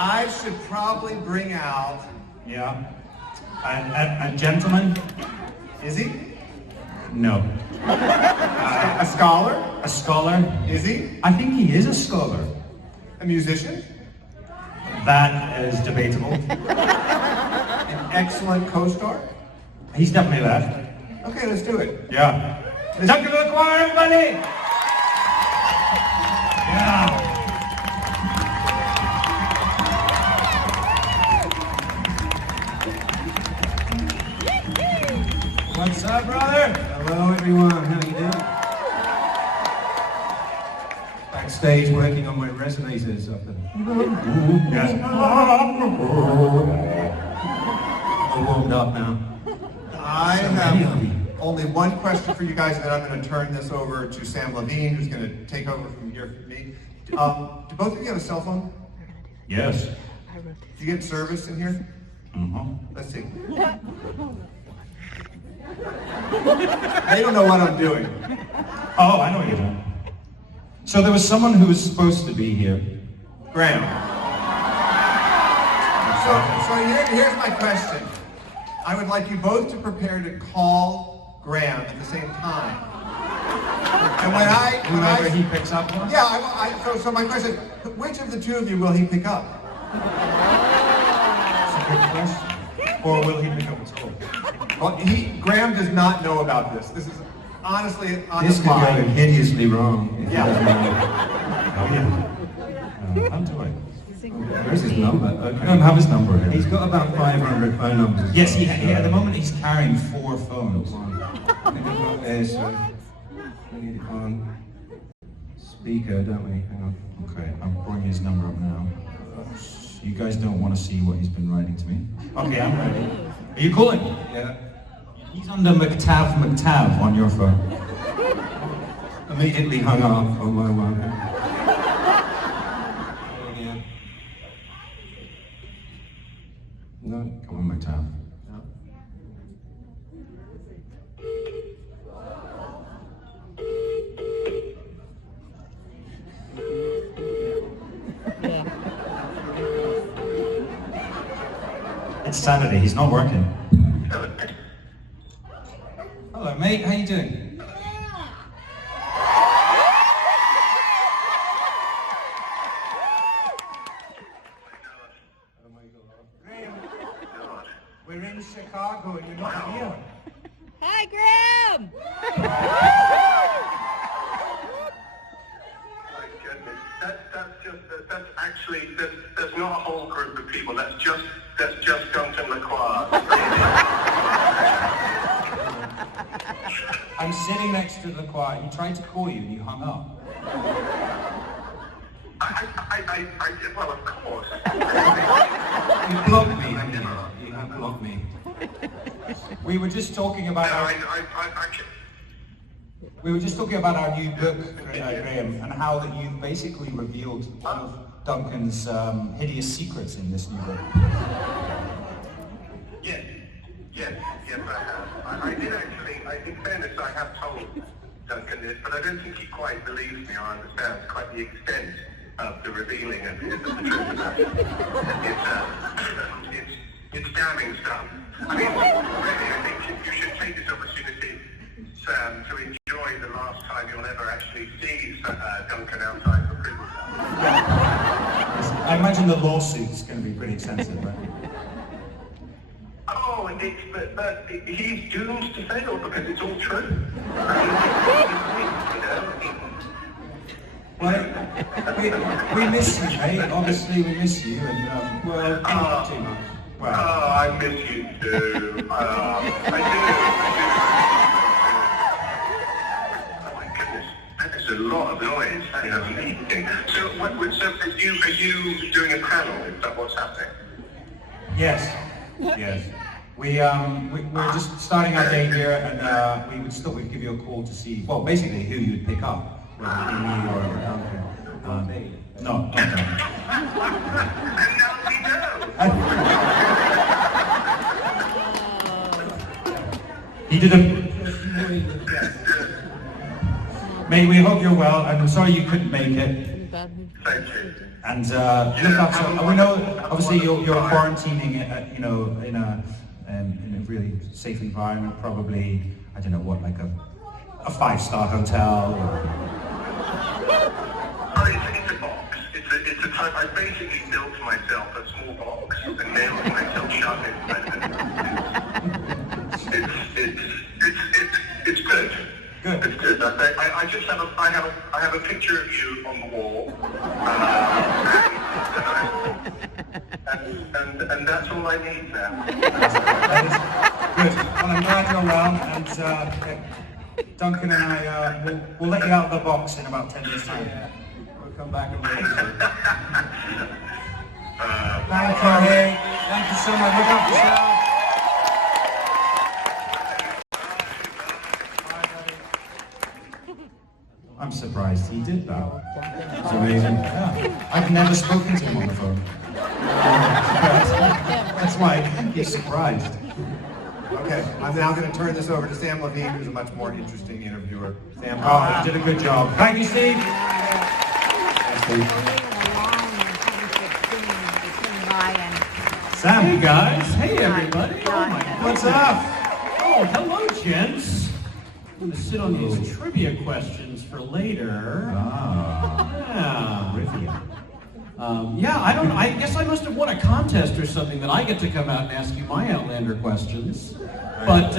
I should probably bring out... Yeah. A gentleman? Is he? No. A scholar? A scholar? Is he? I think he is a scholar. A musician? That is debatable. An excellent co-star? He's definitely that. Okay, let's do it. Yeah. Duncan, Lacroix, everybody! Yeah. What's up, brother? Hello, everyone. How you doing? Backstage working on my resonators up there. Yes. I'm warmed up now. I have only one question for you guys, and then I'm going to turn this over to Sam Levine, who's going to take over from here for me. Do both of you have a cell phone? Yes. Do you get service in here? Mm-hmm. Let's see. They don't know what I'm doing. Oh, I know what you're doing. So there was someone who was supposed to be here. Graham. So here's my question. I would like you both to prepare to call Graham at the same time. And Whenever he picks up one? Yeah, so my question, which of the two of you will he pick up? That's a good question. Or will he pick up at all? Well, Graham does not know about this. This is honestly on This the could go fly. hideously wrong. Yeah. Oh, yeah. I'm doing. Where's his number? I Okay. don't have his number here. He's got about 500 phone numbers. Yes, at the moment he's carrying 4 phones. I think I've got there, so we need it on speaker, don't we? Hang on. Okay, I'm bringing his number up now. You guys don't want to see what he's been writing to me? Okay, I'm ready. Are you calling? Yeah. He's under McTav on your phone. Immediately hung up on my one. Yeah. No. Come on, McTav. No. It's Saturday, he's not working. Hello, mate, how you doing? We're in Chicago and you're not here. Hi, Graham! My goodness, that's not a whole group of people. That's just Duncan Lacroix. I'm sitting next to Lacroix. He tried to call you and you hung up. Well, of course. You blocked me, didn't you? You have blocked me. We were just talking about we were just talking about our new book, Graham, and how that you've basically revealed one of Duncan's hideous secrets in this new book. Yes, I have. I did actually, in fairness, I have told Duncan this, but I don't think he quite believes me or understands quite the extent of the revealing of the truth about it. It's damning stuff. I mean, really, I think you should take this opportunity, Sam, to enjoy the last time you'll ever actually see Duncan outside for prison. I imagine the lawsuit's going to be pretty expensive, right? Oh, but he's doomed to fail because it's all true. Well, we miss you, mate. Obviously, we miss you, and well, not too much. Well, I miss you too. I do. Oh my goodness, that is a lot of noise in a meeting. So, are you doing a panel? Is that what's happening? yes. We're just starting our day here, and we'd give you a call to see, well, basically who you'd pick up, whether it be me or Duncan. No, okay. And now we know. He did a... Mate, we hope you're well, and I'm sorry you couldn't make it. Thank you. And look up. So we know, obviously, you're quarantining, you know, in a really safe environment. Probably, I don't know what, like a 5-star hotel. Or... Oh, it's a box. It's a type. I basically built myself a small box and nailed myself shut in. It's good. Good. It's good. I just have a picture of you on the wall, and that's all I need now. That is good. Well, I'm glad you're well, and Duncan and I, we'll let you out of the box in about 10 years' time. We'll come back and wait. Thank you, Heughan. Thank you so much. Look after yourself. I'm surprised he did that. It's amazing. Yeah. I've never spoken to him on the phone. That's why I can't be surprised. Okay, I'm now going to turn this over to Sam Levine, who's a much more interesting interviewer. Sam, Oh, you did a good job. Thank you, Steve. Sam. Hey guys. Hey everybody. Oh my God. What's up? Oh, hello, gents. I'm going to sit on these trivia questions for later. Yeah, I guess I must have won a contest or something that I get to come out and ask you my Outlander questions. But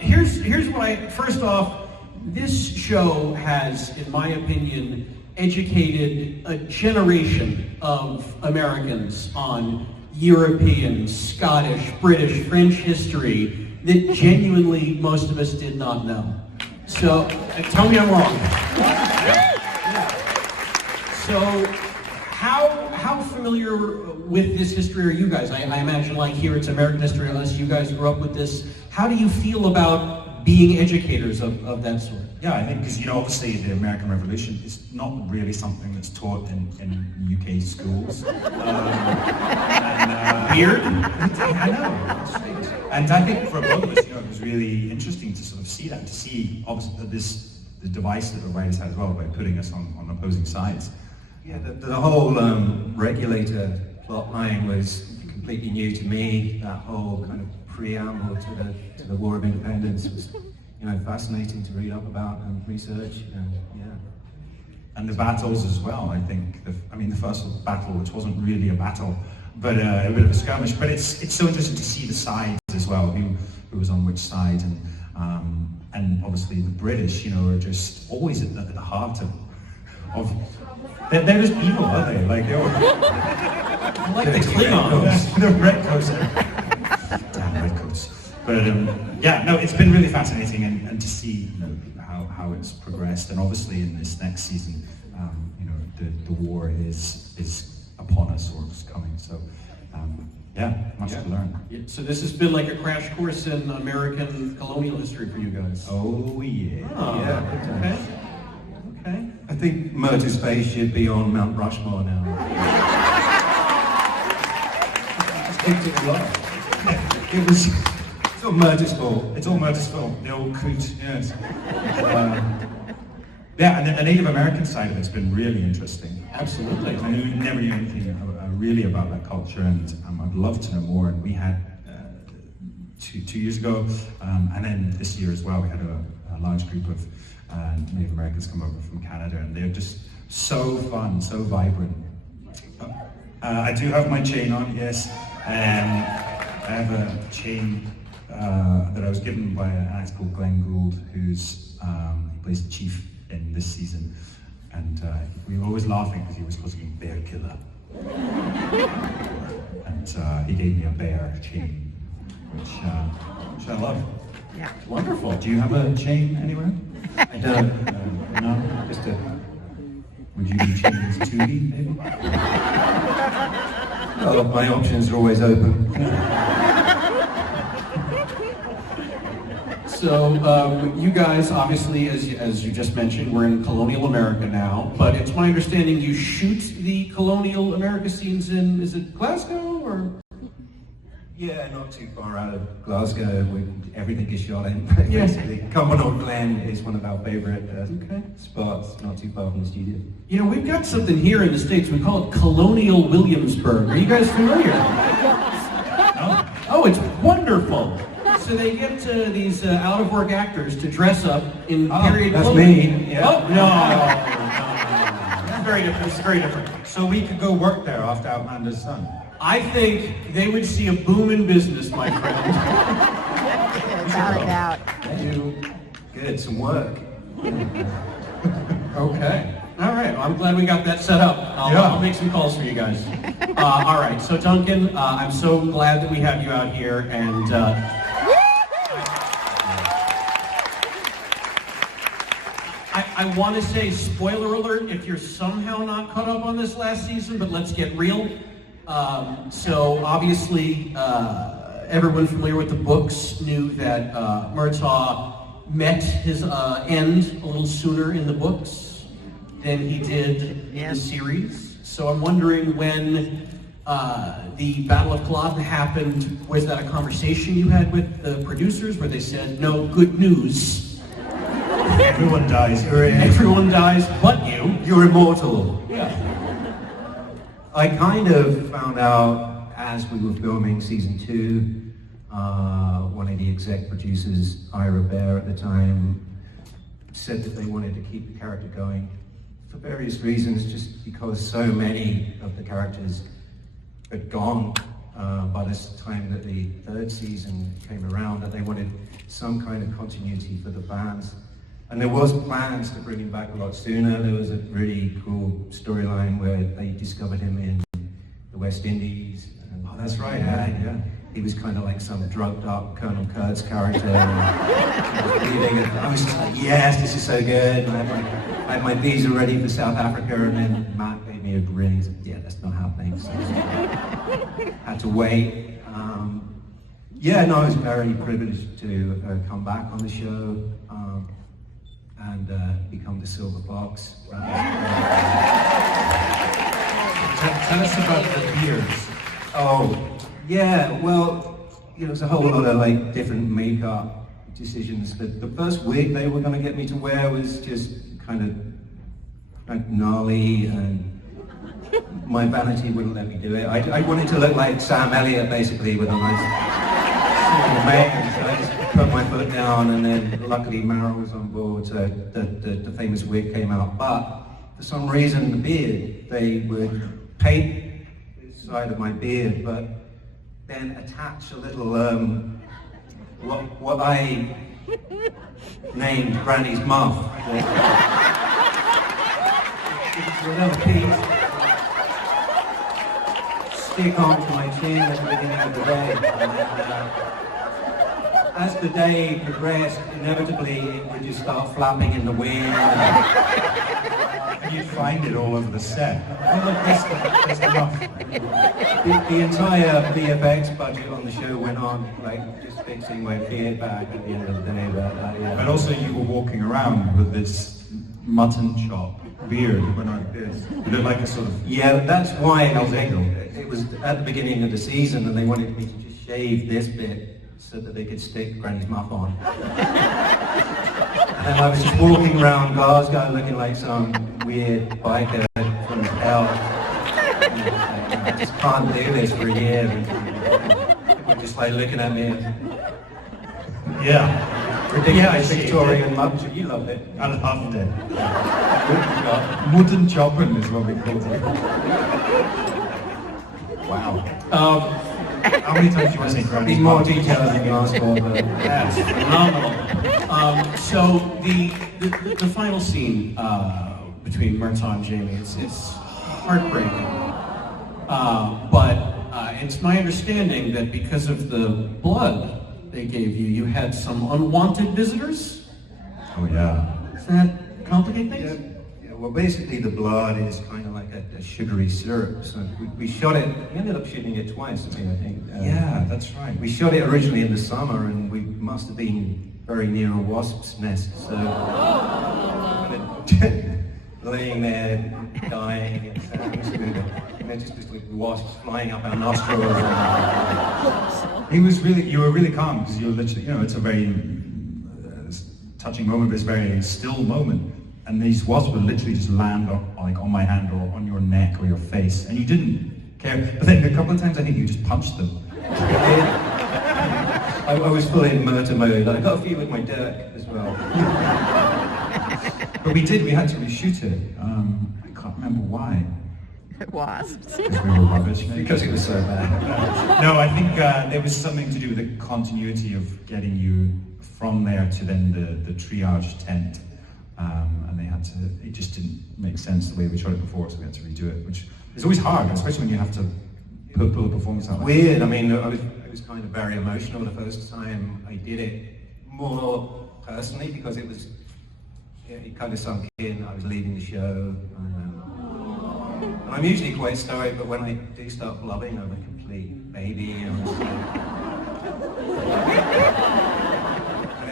here's what first off, this show has, in my opinion, educated a generation of Americans on European, Scottish, British, French history that genuinely most of us did not know. So, tell me I'm wrong. So, how familiar with this history are you guys? I imagine, like here, it's American history, unless you guys grew up with this. How do you feel about being educators of that sort? Yeah, I think because, you know, obviously the American Revolution is not really something that's taught in UK schools. Weird? I know. And I think for both of us, you know, it was really interesting to sort of see that, to see obviously the device that the writers had as well by putting us on opposing sides. Yeah, the whole regulator plot line was completely new to me. That whole kind of preamble to the War of Independence was, you know, fascinating to read up about and research. And yeah. And the battles as well. I think the first battle, which wasn't really a battle, but a bit of a skirmish. But it's so interesting to see the sides as well, who was on which side, and obviously the British, you know, are just always at the heart of they're just evil, aren't they? Like they were Like the Klingons. the redcoats. Damn redcoats. But yeah, no, it's been really fascinating, and to see, you know, how it's progressed, and obviously in this next season, you know, the war is upon us, or is coming. So yeah, much to learn. Yeah, so this has been like a crash course in American colonial history for you guys. Oh yeah. Oh, Yeah. okay. Okay. I think Murder's Bay should be on Mount Rushmore now. It was. It's all Murder's fault. It's all Murder's fault. The old coot, yes. Yeah, and the Native American side of it's been really interesting. Absolutely. I never knew anything really about that culture, and I'd love to know more. And we had 2 years ago, and then this year as well, we had a large group of Native Americans come over from Canada, and they're just so fun, so vibrant. I do have my chain on, yes. I have a chain that I was given by an actor called Glenn Gould, who's he plays the chief in this season, and we were always laughing because he was supposed to be bear killer, and he gave me a bear chain, which I love. Yeah. Wonderful. Do you have a chain anywhere? I don't. No, just a. Would you be chained to me, maybe? Well, my options are always open. So you guys, obviously, as you just mentioned, we're in colonial America now, but it's my understanding you shoot the colonial America scenes in, is it Glasgow or? Yeah, not too far out of Glasgow. Everything is shot in, basically. Cumbernauld Glen is one of our favourite spots, not too far from the studio. You know, we've got something here in the States. We call it Colonial Williamsburg. Are you guys familiar? No? Oh, it's wonderful. So they get these out-of-work actors to dress up in period that's clothing. me. Yeah. Oh, no. It's very different. It's very different. So we could go work there after Outlander's Son. I think they would see a boom in business, my friend. Without a doubt. Good, some work. Okay. All right. Well, I'm glad we got that set up. I'll make some calls for you guys. All right. So Duncan, I'm so glad that we have you out here, and I want to say, spoiler alert, if you're somehow not caught up on this last season, but let's get real. So obviously, everyone familiar with the books knew that Murtaugh met his end a little sooner in the books than he did in the series. So I'm wondering, when the Battle of Culloden happened, was that a conversation you had with the producers where they said, no, good news? Everyone dies. Everyone dies but you. You're immortal. Yeah. I kind of found out as we were filming season 2, one of the exec producers, Ira Bear at the time, said that they wanted to keep the character going for various reasons, just because so many of the characters had gone by this time that the 3rd season came around, that they wanted some kind of continuity for the fans. And there was plans to bring him back a lot sooner. There was a really cool storyline where they discovered him in the West Indies. And that's right. Yeah. He was kind of like some drugged up Colonel Kurtz character. I was just like, yes, this is so good. And I had my visa ready for South Africa, and then Matt gave me a grin. He said, yeah, that's not happening. So had to wait. I was very privileged to come back on the show. And become the Silver Fox. Tell us about the beards. Oh, yeah, well, there's a whole lot of like different makeup decisions. The first wig they were going to get me to wear was just kind of like gnarly, and my vanity wouldn't let me do it. I wanted to look like Sam Elliott, basically, with a nice small mane. So I just put my foot down, and then luckily Mara was on board, so the famous wig came out. But for some reason, the beard, they would paint this side of my beard, but then attach a little, what I named Granny's muff. It's another piece. Stick onto my chin at the beginning of the day. As the day progressed, inevitably it would just start flapping in the wind. And you'd find it all over the set. That's enough. The entire VFX budget on the show went on, like, just fixing my beard back at the end of the day. But also you were walking around with this mutton chop beard when I did. You looked like a sort of... Yeah, that's why it was at the beginning of the season, and they wanted me to just shave this bit so that they could stick Granny's muff on. And I was just walking around Glasgow looking like some weird biker from hell. And I just can't do this for a year. And people just like looking at me. Yeah. Ridiculous Victorian mug. You loved it. I loved it. Mutton chopping is what we called it. Wow. How many times do you want to say Granny's Need more muff? details than you asked for, but... That's phenomenal. So the final scene between Murtaugh and Jamie, it's heartbreaking. But it's my understanding that because of the blood they gave you, you had some unwanted visitors? Oh yeah. Does that complicate things? Yeah, well, basically the blood is kind of like a sugary syrup. So we shot it, we ended up shooting it twice, I think. Yeah, that's right. We shot it originally in the summer, and we must have been very near a wasp's nest, so laying there, dying, it there's just like wasps flying up our nostrils. You were really calm because you were literally, it's a very touching moment, but it's a very still moment. And these wasps would literally just land on my hand or on your neck or your face, and you didn't care. But then a couple of times I think you just punched them. I was fully in murder mode. I got a few with my Dirk as well. But we had to reshoot it. I can't remember why. Wasps. Because we were rubbish, maybe. Because it was so bad. No, I think there was something to do with the continuity of getting you from there to then the triage tent. And they had to, it just didn't make sense the way we shot it before, so we had to redo it, which is always hard, especially when you have to pull a performance out. Weird, I mean, I was kind of very emotional the first time I did it, more personally because it kind of sunk in. I was leaving the show. And I'm usually quite stoic, but when I do start blubbing, I'm a complete baby. And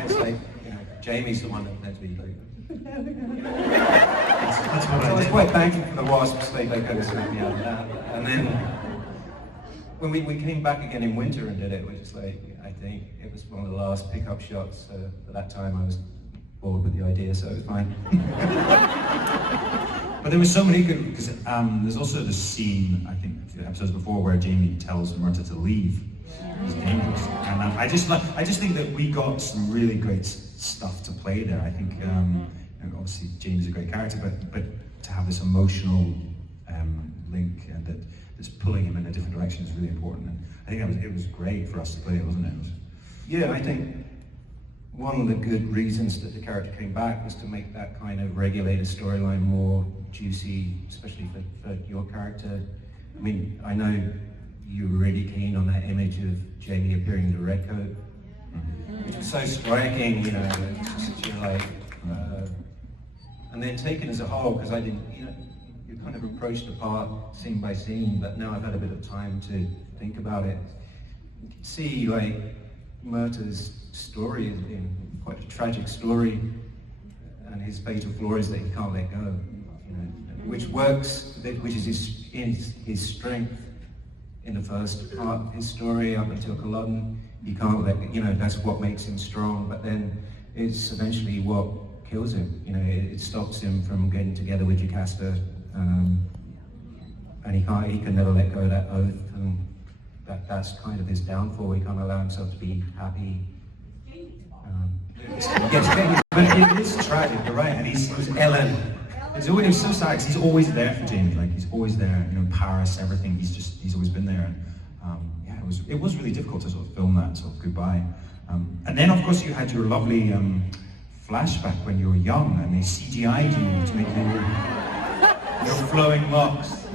it's like, Jamie's the one that lets me go. That's what So I I was did. quite thankful for the wasps. They kind of smacked me out of that. And then when we came back again in winter and did it, which is like, I think it was one of the last pickup shots. At that time I was bored with the idea, so it was fine. But there was so many good, because there's also the scene, I think, a few episodes before, where Jamie tells Myrta to leave. It's dangerous. And I just think that we got some really great stuff to play there. I think, obviously Jamie's a great character, but to have this emotional link and that's pulling him in a different direction is really important. And I think it was great for us to play it, wasn't it? Yeah, I think one of the good reasons that the character came back was to make that kind of regulated storyline more juicy, especially for your character. I mean, I know you were really keen on that image of Jamie appearing in the red coat, which was so striking, such a and then taken as a whole, because I didn't, you kind of approached the part scene by scene, but now I've had a bit of time to think about it. You can see, Myrta's story is quite a tragic story, and his fatal flaw is that he can't let go, which works, which is his strength in the first part of his story up until Culloden. He can't let, that's what makes him strong, but then it's eventually what kills him. It stops him from getting together with Jocasta, and he can never let go of that oath, and that's kind of his downfall. He can't allow himself to be happy. But it is tragic, you're right, and he's Ellen. It's always so sad, 'cause he's always there for Jamie, he's always there, Paris, everything, he's always been there. And, it was really difficult to sort of film that sort of goodbye. And then of course you had your lovely flashback when you were young, and they CGI'd you to make your flowing locks.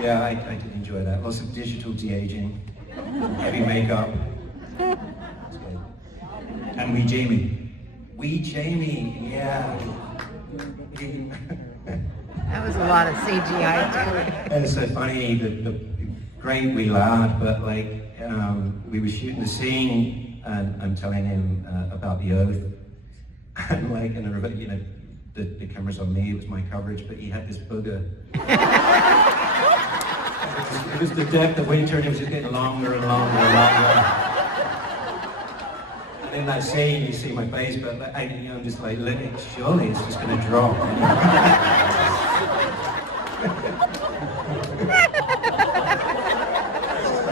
Yeah, I did enjoy that. Lots of digital de-aging, heavy makeup. It's good. And we Jamie. Yeah. That was a lot of CGI too. It's so funny, the great we laughed, but we were shooting the scene and I'm telling him about the oath, and the camera's on me, it was my coverage, but he had this booger. It was the depth of winter and it was just getting longer and longer and longer. And in that scene you see my face, but I'm just surely it's just going to drop.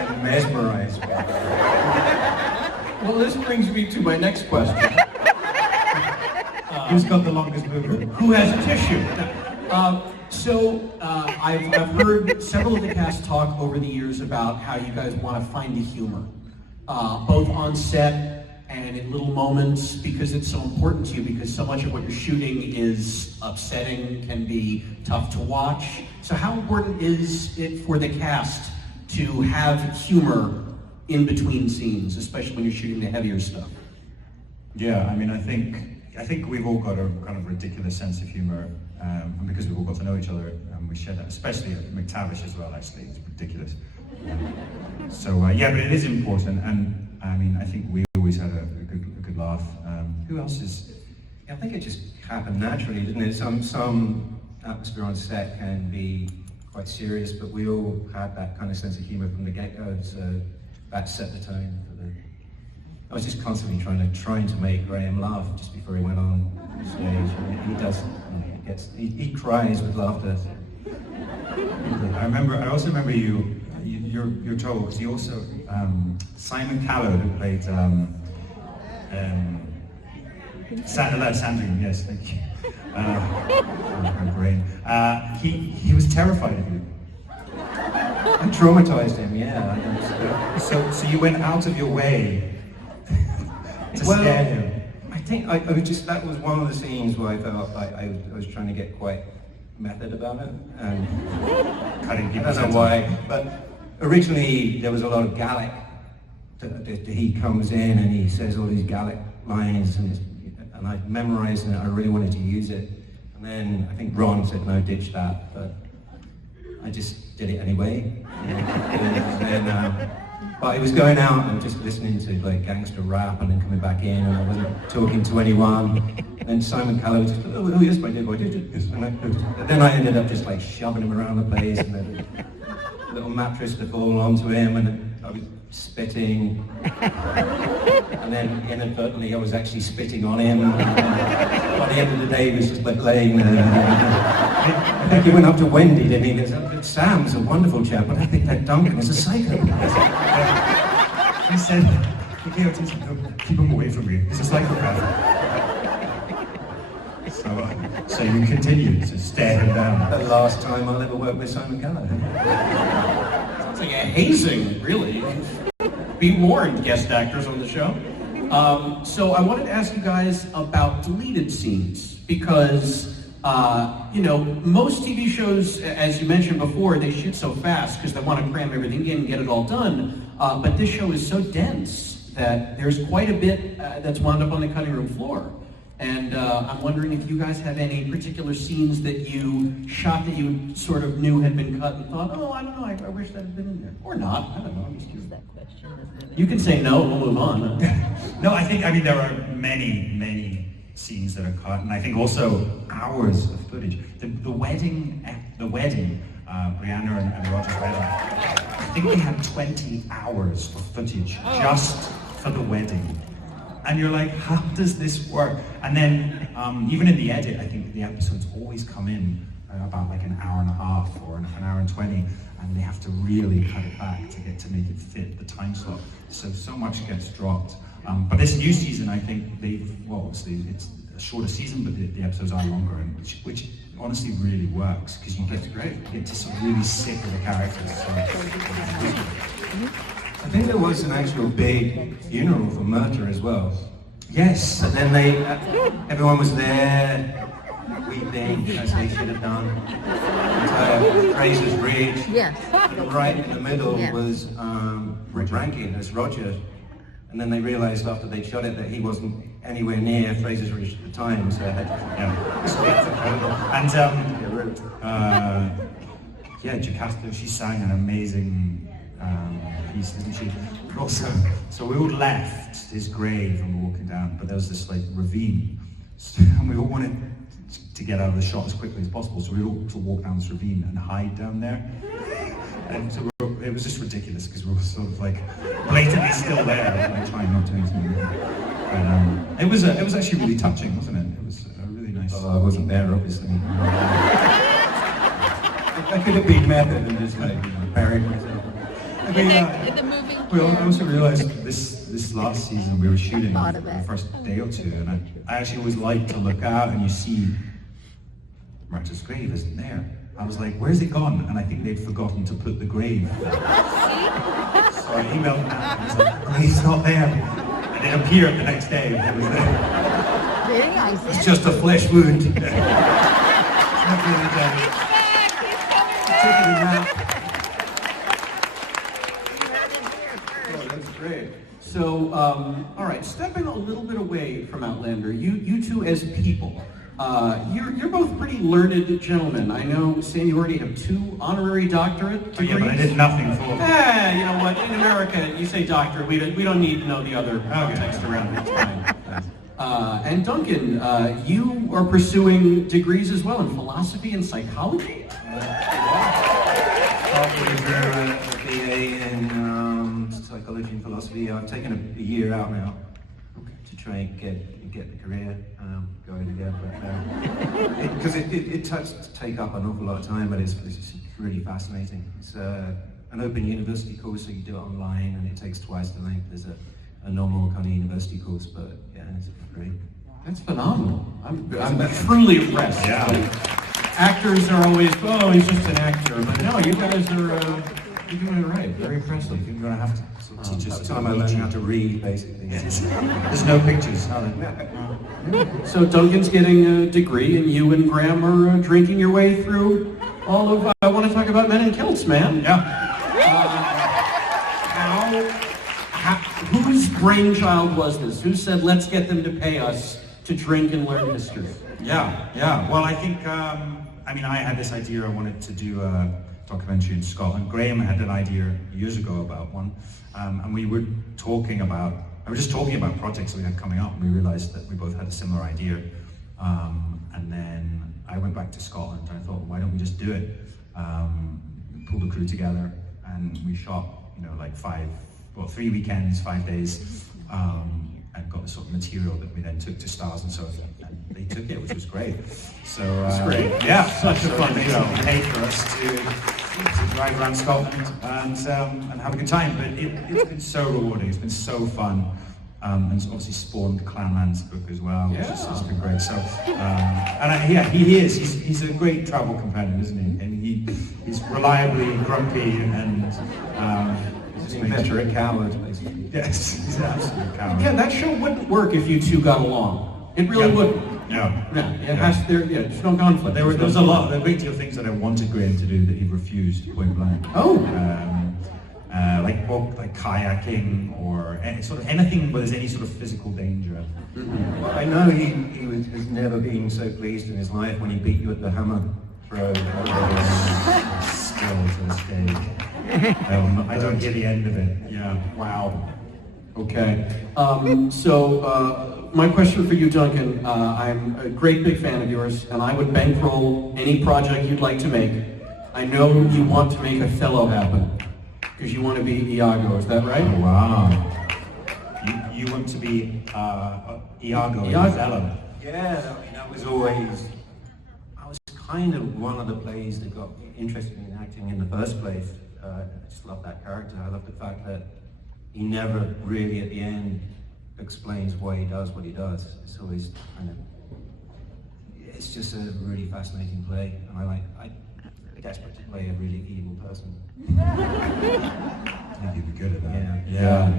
I'm mesmerized by it. Well, this brings me to my next question. Who's got the longest mover? Who has a tissue? I've heard several of the cast talk over the years about how you guys want to find the humor, both on set and in little moments, because it's so important to you, because so much of what you're shooting is upsetting, can be tough to watch. So how important is it for the cast to have humor in between scenes, especially when you're shooting the heavier stuff? Yeah, I mean, I think we've all got a kind of ridiculous sense of humour, and because we've all got to know each other, we share that, especially at McTavish as well, actually, it's ridiculous. Yeah, but it is important, and I mean, I think we always had a good laugh. Who else is? I think it just happened naturally, didn't it? Some atmosphere on set can be quite serious, but we all had that kind of sense of humor from the get-go, so that set the tone for the... I was just constantly trying to make Graham laugh just before he went on stage. And he does, he cries with laughter. I also remember your told, because you also, Simon Callow, who played Sandringham, yes, thank you. My brain. He was terrified of you. I traumatized him, yeah. So you went out of your way to scare him. I think I was just, that was one of the scenes where I felt like I was trying to get quite method about it. I don't know why, but originally there was a lot of Gallic. He comes in and he says all these Gallic lines, and I memorized it. I really wanted to use it. And then I think Ron said, no, ditch that, but I just did it anyway. But I was going out and just listening to like gangster rap and then coming back in, and I wasn't talking to anyone. And Simon Callow just, oh yes, I did this. And then I ended up just like shoving him around the place, and then a little mattress to fall onto him, and I was spitting. And then inadvertently I was actually spitting on him. And by the end of the day he was just like laying there. I think he went up to Wendy, didn't he? He goes, Sam's a wonderful chap, but I think that Duncan is a psychopath. He said, keep him away from me. He's a psychopath. So you continued to stare him down. The last time I'll ever work with Simon Callow. Sounds like a hazing, really. Be warned, guest actors on the show. So I wanted to ask you guys about deleted scenes, because most TV shows, as you mentioned before, they shoot so fast because they want to cram everything in and get it all done. But this show is so dense that there's quite a bit that's wound up on the cutting room floor. And I'm wondering if you guys have any particular scenes that you shot that you sort of knew had been cut and thought, oh, I don't know, I wish that had been in there. Or not, I don't know. I'm just curious. You can say no, we'll move on. No, I mean, there are many scenes that are cut, and I think also hours of footage. The wedding, Brianna and Roger's wedding, I think they had 20 hours of footage just for the wedding. And you're like, how does this work? And then, even in the edit, I think the episodes always come in about like an hour and a half or an hour and 20, and they have to really cut it back to make it fit the time slot. So much gets dropped. But this new season, I think obviously it's a shorter season, but the episodes are longer, and which honestly really works, because you get to really sit with the characters. I think there was an actual big funeral for Murta as well. Yes. And then everyone was there, weeping, as they should have done. Fraser's Ridge. Yes. And right in the middle Yeah. was Rankin as Roger. And then they realised after they shot it that he wasn't anywhere near Fraser's Ridge at the time, so they had And Jocasta, she sang an amazing piece, didn't she? But also, so we all left his grave and we're walking down, but there was this like ravine, and we all wanted to get out of the shot as quickly as possible, so we all to walk down this ravine and hide down there. And so it was just ridiculous, because we were sort of like blatantly still there, like trying not to do anything. But it was actually really touching, wasn't it? It was a really nice. Oh, I wasn't there, obviously. I could have been method and just like buried myself. I mean, I also realised this last season we were shooting for the first day or two, and I actually always like to look out and you see Murta's grave isn't there. I was like, where's it gone? And I think they'd forgotten to put the grave there. So I emailed him and I was like, oh, he's not there. And it appeared the next day, it was there. It's just a flesh wound. It's not really dead. Oh, that's great. So, all right, stepping a little bit away from Outlander, you two as people, you're both pretty learned gentlemen. I know, Sam, you already have 2 honorary doctorate degrees. Yeah, but I did nothing for them. You know what? In America, you say doctorate. We don't need to know the other context around it. It's fine. And Duncan, you are pursuing degrees as well in philosophy and psychology. taken a year out now to try and get the career going again. But because it does take up an awful lot of time, but it's really fascinating. It's an open university course, so you do it online, and it takes twice the length as a normal kind of university course. But yeah, it's great. That's phenomenal. I'm truly impressed. Yeah. Actors are always, oh, he's just an actor. But no, you guys are you're doing it right. Very impressive. You're going to have to teach us That's time I learned how to read, basically. There's no pictures, are there? So Duncan's getting a degree, and you and Graham are drinking your way through all of. I want to talk about Men in Kilts, man. Yeah. Whose brainchild was this? Who said, let's get them to pay us to drink and learn history? Yeah. Well, I think, I had this idea. I wanted to do a documentary in Scotland. Graham had an idea years ago about one, and we were talking about, projects we had coming up, and we realized that we both had a similar idea. And then I went back to Scotland, and I thought, why don't we just do it? Pull the crew together, and we shot, 3 weekends, 5 days, and got the sort of material that we then took to Stars and so forth. And they took it, which was great. So That's great. Yeah, Such a fun show. Paid for us to drive around Scotland and have a good time. But it's been so rewarding. It's been so fun. And it's obviously spawned Clanland's book as well, which has been great. So, he is. He's a great travel companion, isn't he? And he's reliably grumpy and He's an inveterate coward, basically. yes, he's an absolute coward. Yeah, that show wouldn't work if you two got along. It really wouldn't. Yeah. There's no conflict. There was a great deal of things that I wanted Graham to do that he refused point blank. Oh. Like kayaking or sort of anything where there's any sort of physical danger. Well, I know he has never been so pleased in his life when he beat you at the hammer throw. Still to this day. I don't get the end of it. Yeah. Wow. Okay. My question for you, Duncan, I'm a great big fan of yours, and I would bankroll any project you'd like to make. I know you want to make Othello happen, because you want to be Iago, is that right? Oh, wow. You want to be Iago in Othello? Yeah, that was always... I was kind of one of the plays that got me interested in acting in the first place. I just love that character. I love the fact that he never really, at the end, explains why he does what he does. It's always kind of... It's just a really fascinating play, and I'm desperate to play a really evil person. I think you'd be good at that. Yeah.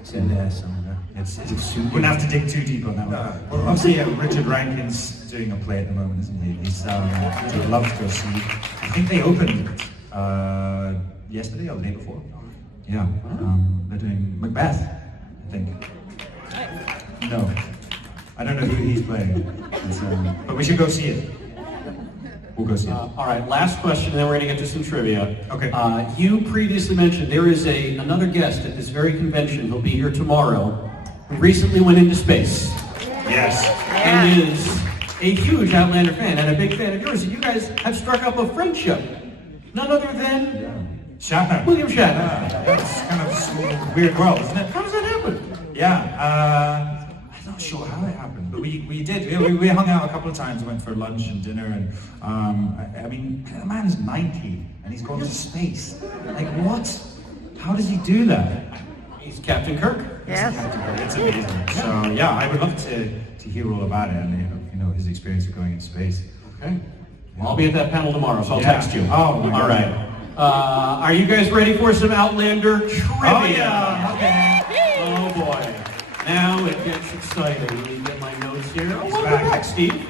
It's in there somewhere. Wouldn't have to dig too deep on that one. Well, obviously, Richard Rankin's doing a play at the moment, isn't he? I'd love to go see. I think they opened yesterday or the day before. Yeah. They're doing Macbeth, I think. No. I don't know who he's playing. But we should go see it. We'll go see it. All right, last question, and then we're going to get to some trivia. Okay. You previously mentioned there is another guest at this very convention. He'll be here tomorrow. Who recently went into space. Yes. And is a huge Outlander fan and a big fan of yours. And you guys have struck up a friendship. None other than Shatner. William Shatner. That's kind of a small, weird world, isn't it? How does that happen? Yeah. I'm not sure how it happened, but we did. We hung out a couple of times, went for lunch and dinner, and the man's 90 and he's gone to space. Like, what? How does he do that? He's Captain Kirk. Yes. It's amazing. So yeah, I would love to hear all about it and his experience of going in space. Okay. Well, I'll be at that panel tomorrow, so I'll text you. Oh, my God. All right. Are you guys ready for some Outlander trivia? Oh yeah. Okay. Oh boy. Now it gets exciting. Let me get my notes here. Oh, welcome back. back, Steve.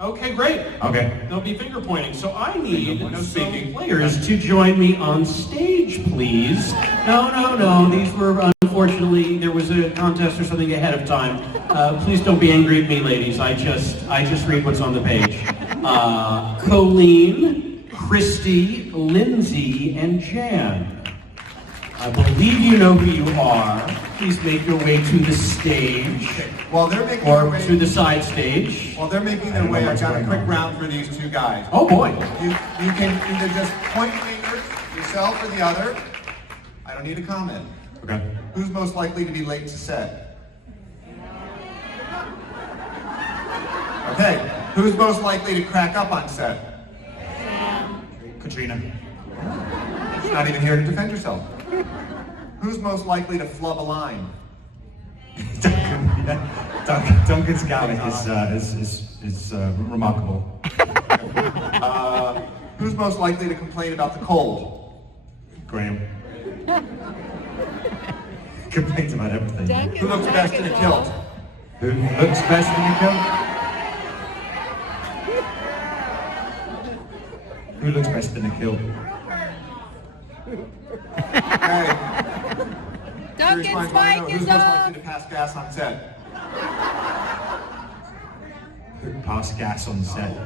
Okay, great. Okay. There'll be finger pointing. So I need some players to join me on stage, please. No. These were, unfortunately, there was a contest or something ahead of time. Please don't be angry at me, ladies. I just read what's on the page. Colleen, Christy, Lindsay, and Jan. I believe you know who you are. Please make your way to the stage. While they're making their Or way, to the side stage. while they're making their way, I've got a quick round for these two guys. Oh boy. You can either just point fingers, yourself or the other. I don't need a comment. Okay. Who's most likely to be late to set? Okay. Who's most likely to crack up on set? Katrina. She's not even here to defend herself. Who's most likely to flub a line? Duncan, yeah. Duncan's gallic is remarkable. Who's most likely to complain about the cold? Graham. Complains about everything. Who looks best in a kilt? Who looks best in a kilt? Who looks best in a kilt? Hey, Duncan's mic who's is most up. likely to pass gas on set? Who passed gas on set?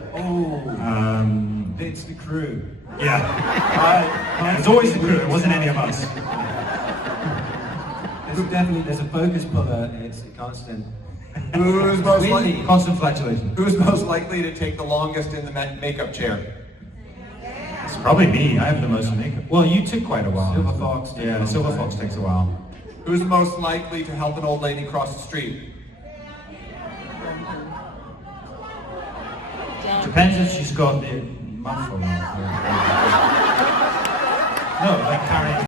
It's the crew. Yeah. It's always the crew. It wasn't any of us. There's a focus puller, and it's a constant. Who's most likely? Constant flatulation. Who's most likely to take the longest in the makeup chair? It's probably me. I have the most makeup. Well, you took quite a while. Silver Fox takes Yeah, a the long Silver time. Fox takes a while. Who's most likely to help an old lady cross the street? Depends if she's got the muffler on. No, like carrying.